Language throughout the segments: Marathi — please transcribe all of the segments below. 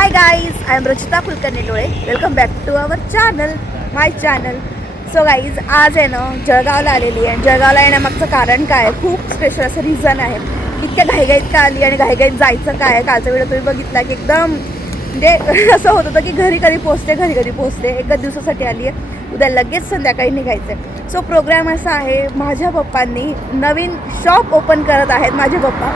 High guys, I am Rachita Kulkarni Dole. Welcome back to our channel, my channel. So guys, आज आहे ना जळगावला आलेली आहे. जळगावला येण्यामागचं कारण काय आहे, खूप स्पेशल असं रिझन आहे. इतक्या घाईघाईत का आली आणि घाईघाईत जायचं काय आहे. कालचा व्हिडिओ तुम्ही बघितला की एकदम म्हणजे असं होत होतं की घरी कधी पोचते. एकच दिवसासाठी आली आहे, उद्या लगेच संध्याकाळी निघायचं आहे. सो प्रोग्राम असा आहे, माझ्या पप्पांनी नवीन शॉप ओपन करत आहेत माझे पप्पा.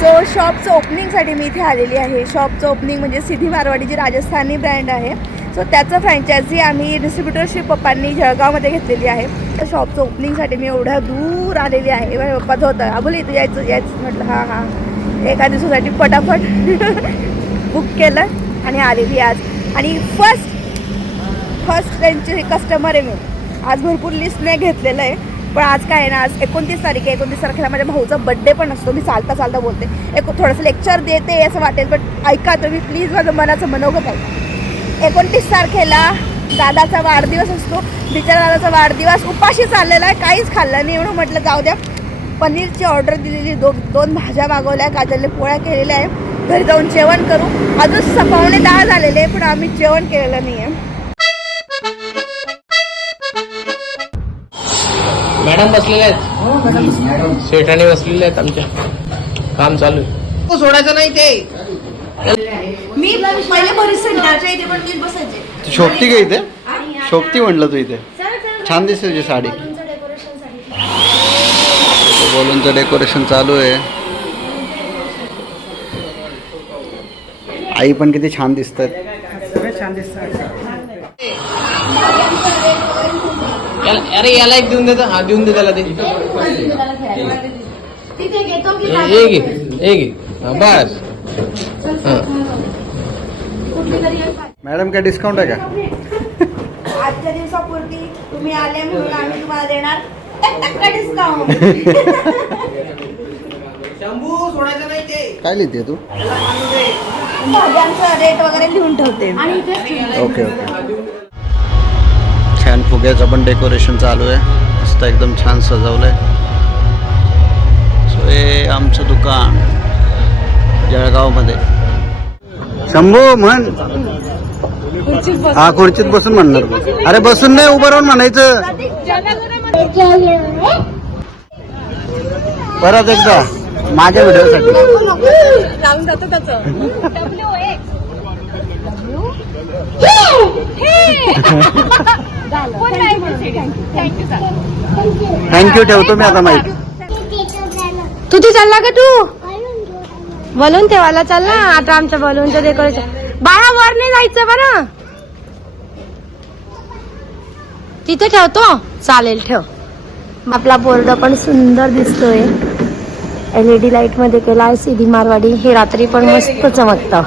सो शॉपचं ओपनिंगसाठी मी इथे आलेली आहे. शॉपचं ओपनिंग म्हणजे सिधी मारवाडी जी राजस्थानी ब्रँड आहे, सो त्याचं फ्रँचायझी आम्ही डिस्ट्रीब्युटरशिप पप्पांनी जळगावमध्ये घेतलेली आहे. तर शॉपचं ओपनिंगसाठी मी एवढ्या दूर आलेली आहे. माझ्या पप्पाचं होतं आबोली तू यायचं म्हटलं हां एका दिवसासाठी फटाफट बुक केलं आणि आलेली आज. आणि फर्स्ट त्यांची कस्टमर आहे मी. आज भरपूर लिस्ट नाही घेतलेलं आहे, पण आज काय आहे ना, आज 29 तारीख आहे. 29 तारखेला माझ्या भाऊचा बड्डे पण असतो. मी चालता बोलते, थोडंसं लेक्चर देते असं वाटेल, पण ऐका तुम्ही प्लीज, माझं मनाचं मनोगत ऐका. 29 तारखेला दादाचा वाढदिवस असतो. बिचारा दादाचा वाढदिवस उपाशी चाललेला आहे, काहीच खाल्लं नाही. म्हणून म्हटलं जाऊ द्या. पनीरची ऑर्डर दिलेली, दोन भाज्या मागवल्या, काजलने पोळ्या केलेल्या आहे. घरी जाऊन जेवण करू. अजून 9:45 झालेले आहे, पण आम्ही जेवण केलेलं नाही आहे. मॅडम बसलेले आहेत, शेठाने बसलेले आहेत. आमच्या काम चालू आहे. सोडायचं नाही ते. मी पहिले बरीच सेंटरच्या इथे पण मी बसायचे. शोभती का इथे? शोभती म्हटलं तू इथे. छान दिसते तुझी साडी. बलूनचं डेकोरेशन चालू आहे. आई पण किती छान दिसतात. अरे याला एक देऊन देतो. हा देऊन दे त्याला ते. बस. मॅडम काय डिस्काउंट आहे का? आजच्या दिवसापुरती तुम्ही आले म्हणून आम्ही तुम्हाला देणार डिस्काउंट. शंभू सोडायचं नाही ते. काय लिहिते तू? भाज्यांचा रेट वगैरे लिहून ठेवते. ओके. छान फुग्याचं पण डेकोरेशन चालू आहे. मस्त एकदम छान सजवलंय. सो हे आमचं दुकान जळगावमध्ये. शंभू म्हण. हा, खुर्चीत बसून म्हणणार तू. अरे बसून नाही, उभं राहून म्हणायचं. परत एकदा माझ्या व्हिडिओसाठी. थँक्यू. ठेवतो मी आता माहिती. तू चालला का तू? बलून ठेवायला चालला. आता आमच्या बलूनचं डेकोरेशन. बाळा वर नाही जायचं बरं. तिथे ठेवतो. चालेल, ठेव. आपला बोर्ड पण सुंदर दिसतोय. LED लाईट मध्ये केलाय सिधी मारवाडी. हे रात्री पण मस्त चमकतं.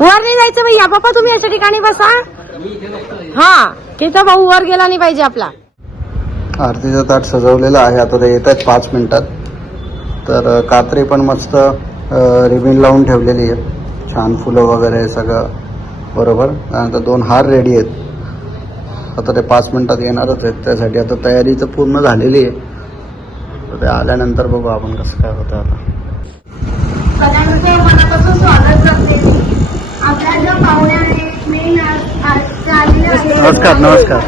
वर नाही जायचं भैया. पप्पा तुम्ही अशा ठिकाणी बसा. हा, तिथं भाऊ वर गेला नाही पाहिजे आपला. आरतीचं ताट सजवलेलं आहे. आता ते येत आहेत 5 मिनिटात. तर कात्री पण मस्त रिबिन लावून ठेवलेली आहे. छान फुलं वगैरे सगळं बरोबर. त्यानंतर 2 हार रेडी आहेत. आता ते 5 मिनिटात येणारच आहेत. त्यासाठी आता तयारी तर पूर्ण झालेली आहे. तर ते आल्यानंतर बघू आपण कसं काय होतं. आता सगळ्यांचं मनापासून स्वागत करते. आपल्या ज्या पाहुण्या मेन नमस्कार.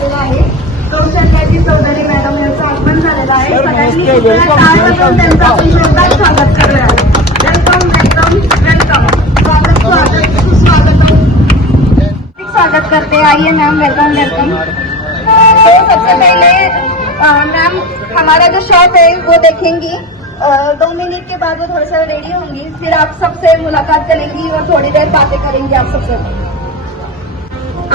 कौशल्याची चौधरी मॅडम यांचं आगमन झालेलं आहे. सगळ्यांनी त्यांचं आपण जोरदार स्वागत करूया. वेलकम. स्वागत करते. आइए मैम, वेलकम. सबसे पहले मैम हमारा जो शॉप है वो देखेंगी. 2 मिनट के बाद वो थोड़ा सा रेडी होंगी. फिर आप सबसे मुलाकात करेंगी और थोड़ी देर बातें करेंगी आप सबसे.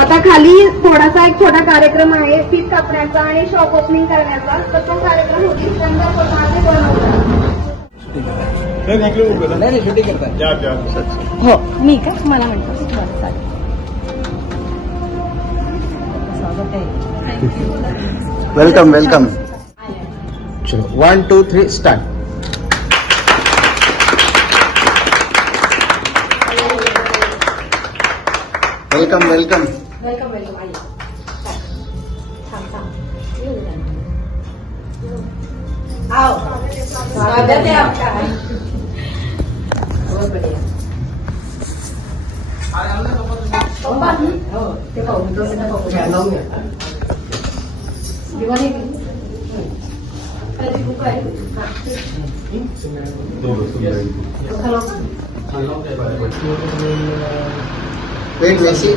आता खाली थोडासा एक छोटा कार्यक्रम आहे फीस कापण्याचा आणि शॉप ओपनिंग करण्याचा. तर तो कार्यक्रम होती. हो, मी का मला म्हणतो. वेलकम. चलो 1 2 3 स्टार्ट. वेलकम. आओ, स्वागत है आपका. बहुत बढ़िया. वेट वैसे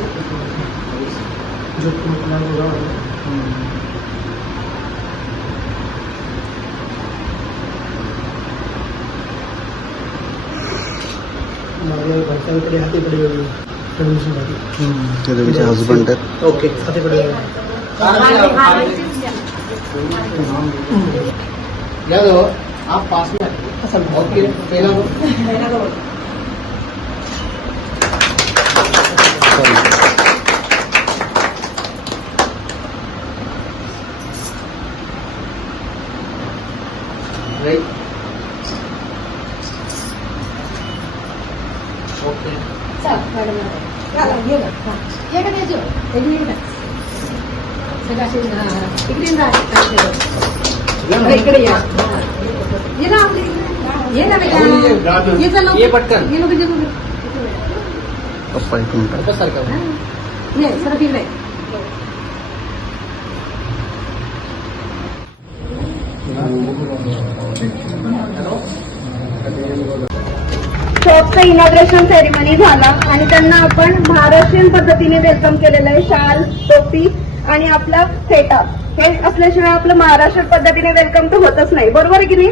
त्यांचे हजबंड आहेत. ओके आप पास में ओके पहला राइट ओके इकडे या ये ना ये पटकन पप्पा एक मिनिट. सारखं ये सर तिकडे शॉपचं इनॉग्रेशन सेरेमनी झाला आणि त्यांना आपण महाराष्ट्रीयन पद्धतीने वेलकम केलेलं आहे. शाल, टोपी आणि आपला फेटा हे असल्याशिवाय आपलं महाराष्ट्र पद्धतीने वेलकम तर होतच नाही, बरोबर आहे की नाही.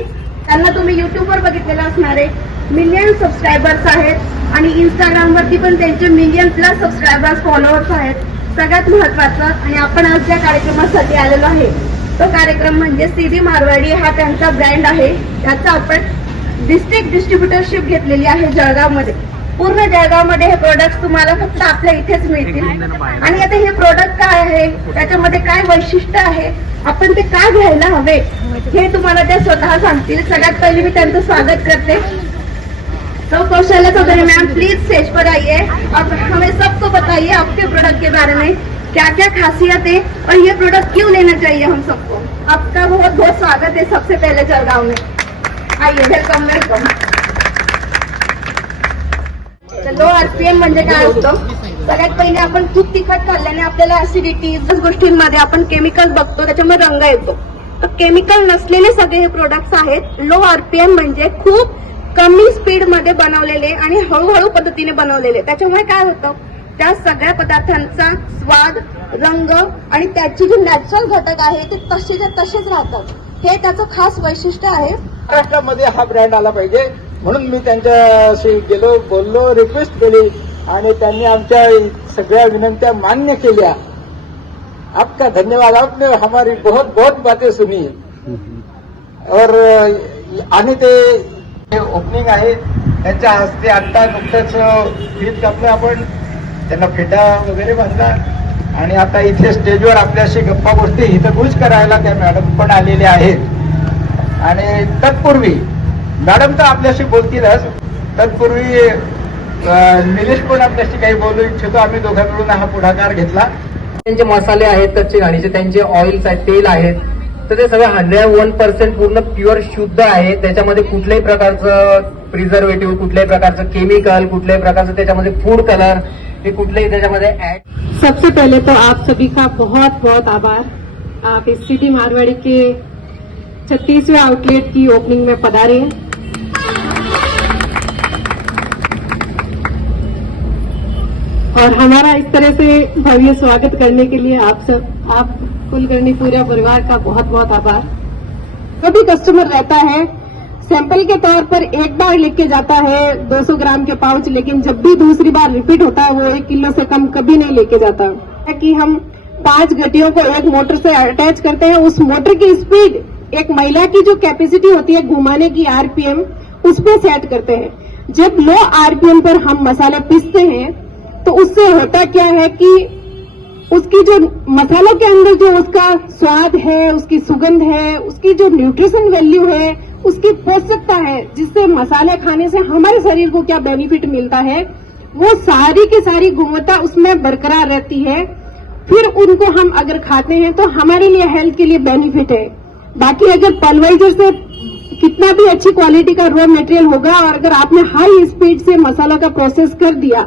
त्यांना तुम्ही युट्यूबवर बघितलेलं असणार आहे. मिलियन सबस्क्रायबर्स आहेत आणि इंस्टाग्रामवरती पण त्यांचे मिलियन प्लस सबस्क्रायबर्स फॉलोअर्स आहेत. सगळ्यात महत्वाचं आणि आपण आज ज्या कार्यक्रमासाठी आलेलो आहे तो कार्यक्रम म्हणजे सीधी मारवाडी हा त्यांचा ब्रँड आहे. त्याचा आपण डिस्ट्रिक्ट डिस्ट्रीब्युटरशिप घेतलेली आहे जळगावमध्ये. पूर्ण जळगावमध्ये हे प्रोडक्ट तुम्हाला फक्त आपल्या इथेच मिळतील. आणि आता हे प्रोडक्ट काय आहे, त्याच्यामध्ये काय वैशिष्ट्य आहे, आपण ते काय घ्यायला हवे हे तुम्हाला ते स्वतः सांगतील. सगळ्यात पहिले मी त्यांचं स्वागत करते. तो कौशल्या चौधरी मैम, प्लीज स्टेज पर आइए और हमें सबको बताइए आपके प्रोडक्ट के बारे में क्या क्या खासियत है और ये प्रोडक्ट क्यों लेना चाहिए हम सबको. आपका बहुत बहुत स्वागत है सबसे पहले जळगाव में. आइए, वेलकम वेलकम. लो आरपीएम म्हणजे काय असतं, सगळ्यात पहिले आपण खूप तिखट खाल्ल्याने आपल्याला ऍसिडिटी गोष्टींमध्ये आपण केमिकल बघतो, त्याच्यामुळे रंग येतो. तर केमिकल नसलेले सगळे हे प्रोडक्ट्स आहेत. लो आरपीएम म्हणजे खूप कमी स्पीड मध्ये बनवलेले आणि हळूहळू पद्धतीने बनवलेले. त्याच्यामुळे काय होतं, त्या सगळ्या पदार्थांचा स्वाद, रंग आणि त्याचे जे नॅचरल घटक आहे ते तसेच्या तसेच राहतात. हे त्याचं खास वैशिष्ट्य आहे. महाराष्ट्रामध्ये हा ब्रँड आला पाहिजे म्हणून मी त्यांच्याशी गेलो, बोललो, रिक्वेस्ट केली आणि त्यांनी आमच्या सगळ्या विनंत्या मान्य केल्या. आपका धन्यवाद, आपने हमारी बहुत बहुत बातें सुनी. और आणि ते ओपनिंग आहे त्यांच्या हस्ते आता नुकतंच फीत कापलं आपण, त्यांना फेटा वगैरे बांधला आणि आता इथे स्टेजवर आपल्याशी गप्पा गोष्टी हितगुज करायला त्या मॅडम पण आलेल्या आहेत. आणि तत्पूर्वी मॅडम तर आपल्याशी बोलतीलच, तत्पूर्वी निलेश पण आपल्याशी काही बोलू इच्छितो. आम्ही दोघं मिळून हा पुढाकार घेतला. त्यांचे मसाले आहेत, कच्चे घाणीचे त्यांचे ऑइल्स आहेत, तेल आहेत, तर ते सगळं 101% पूर्ण प्युअर शुद्ध आहे. त्याच्यामध्ये कुठल्याही प्रकारचं प्रिझर्वेटिव्ह, कुठल्याही प्रकारचं केमिकल, कुठल्याही प्रकारचं त्याच्यामध्ये फूड कलर हे कुठलेही त्याच्यामध्ये ऍड. सबसे पहले तो आप सभी का बहुत बहुत आभार. आप इस सीधी मारवाड़ी के 36वें आउटलेट की ओपनिंग में पधारे. और हमारा इस तरह से भव्य स्वागत करने के लिए आप कुलकर्णी पूरा परिवार का बहुत बहुत आभार. कभी कस्टमर रहता है सैंपल के तौर पर एक बार लेके जाता है 200 ग्राम के पाउच, लेकिन जब भी दूसरी बार रिपीट होता है वो 1 किलो से कम कभी नहीं लेके जाता. कि हम 5 गड्डियों को एक मोटर से अटैच करते हैं. उस मोटर की स्पीड एक महिला की जो कैपेसिटी होती है घुमाने की आरपीएम, उस पर सेट करते हैं. जब लो आरपीएम पर हम मसाले पीसते हैं तो उससे होता क्या है कि उसकी जो मसालों के अंदर जो उसका स्वाद है, उसकी सुगंध है, उसकी जो न्यूट्रिशन वैल्यू है, उसकी पोषकता है, जिससे मसाले खाने से हमारे शरीर को क्या बेनिफिट मिलता है, वो सारी की सारी गुणवत्ता उसमें बरकरार रहती है. फिर उनको हम अगर खाते हैं तो हमारे लिए हेल्थ के लिए बेनिफिट है. बाकी अगर पल्वराइजर से कितना भी अच्छी क्वालिटी का रॉ मटेरियल होगा और अगर आपने हाई स्पीड से मसाला का प्रोसेस कर दिया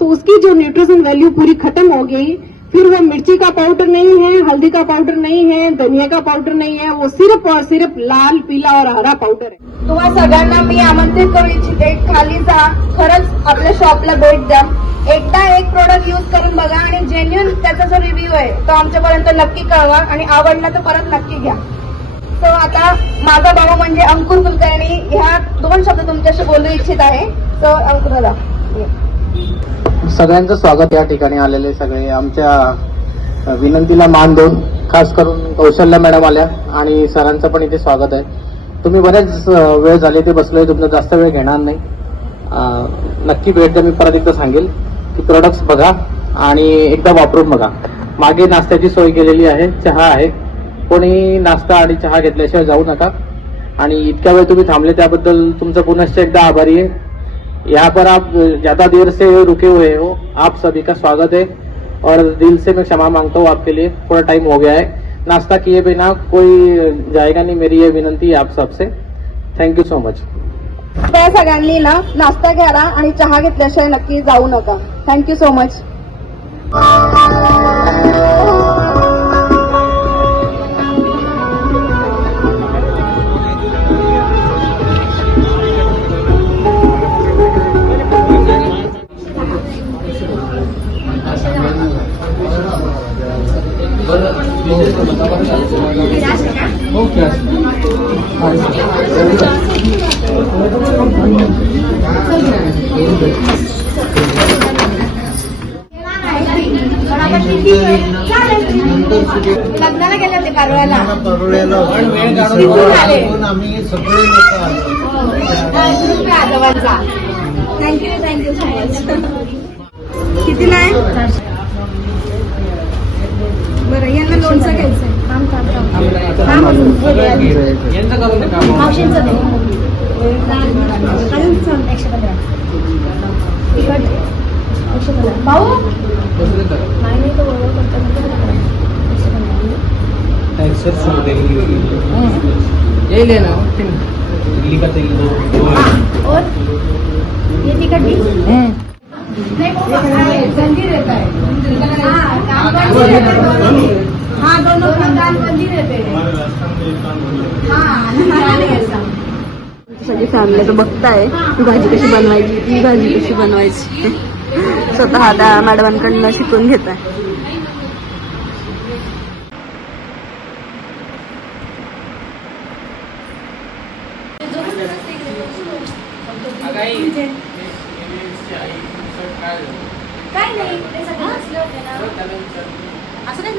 तो उसकी जो न्यूट्रिशन वैल्यू पूरी खत्म हो गई। फिर वो मिर्ची का पाउडर नहीं है, हल्दी का पाउडर नहीं है, धनिया का पाउडर नहीं है, वो सिर्फ और सिर्फ लाल, पीला और हरा पाउडर है। तुम्हा सगळ्यांना मी आमंत्रित करू इच्छिते, खाली जा, खरंच आपल्या शॉपला भेट द्या, एकदा एक प्रोडक्ट यूज करून बघा आणि जेन्युइन त्याचा जो रिव्ह्यू आहे तो आमच्यापर्यंत नक्की कळवा आणि आवडला तर परत नक्की घ्या. सो आता माझा भाऊ म्हणजे अंकुर कुलकर्णी ह्या 2 शब्द तुमच्याशी बोलू इच्छित आहे. सो अंकुर दादा. सगळ्यांचं स्वागत या ठिकाणी आलेले सगळे आमच्या विनंतीला मान देऊन, खास करून कौशल्या मॅडम आल्या आणि सरांचं पण इथे स्वागत आहे. तुम्ही बरेच वेळ झाले ते बसलोय, तुमचा जास्त वेळ घेणार नाही. नक्की भेट द्या. मी परत एकदा सांगेल की प्रोडक्ट्स बघा आणि एकदा वापरून बघा. मागे नाश्त्याची सोय केलेली आहे, चहा आहे, कोणी नाश्ता आणि चहा घेतल्याशिवाय जाऊ नका. आणि इतक्या वेळ तुम्ही थांबले त्याबद्दल तुमचं पुनश्च एकदा आभारी आहे. यहाँ पर आप ज्यादा देर से रुके हुए हो, आप सभी का स्वागत है और दिल से मैं क्षमा मांगता हूँ आपके लिए, थोड़ा टाइम हो गया है. नाश्ता किए बिना कोई जाएगा नहीं, मेरी ये विनंती है आप सबसे. Thank you so much. त्या सगळ्यांनी ना नाश्ता घ्या आणि चहा घेतल्याशिवाय नक्की जाऊ नका. Thank you so much. लग्नाला गेले होते पारोळ्याला. Thank you so much. कितीला आहे? बरं, यांना लोणचं घ्यायचं. भाऊ ये लेना दिल्ली का तेल और ये टिकट भी जल्दी रहता है. हाँ दोनों खानदान जल्दी रहते हैं. सगळी फॅमिली तर बघताय भाजी कशी बनवायची, ती भाजी कशी बनवायची स्वतः त्या मॅडमांकडनं शिकून घेत आहे. काय नाही, ते सगळे बसले होते ना. असं नाही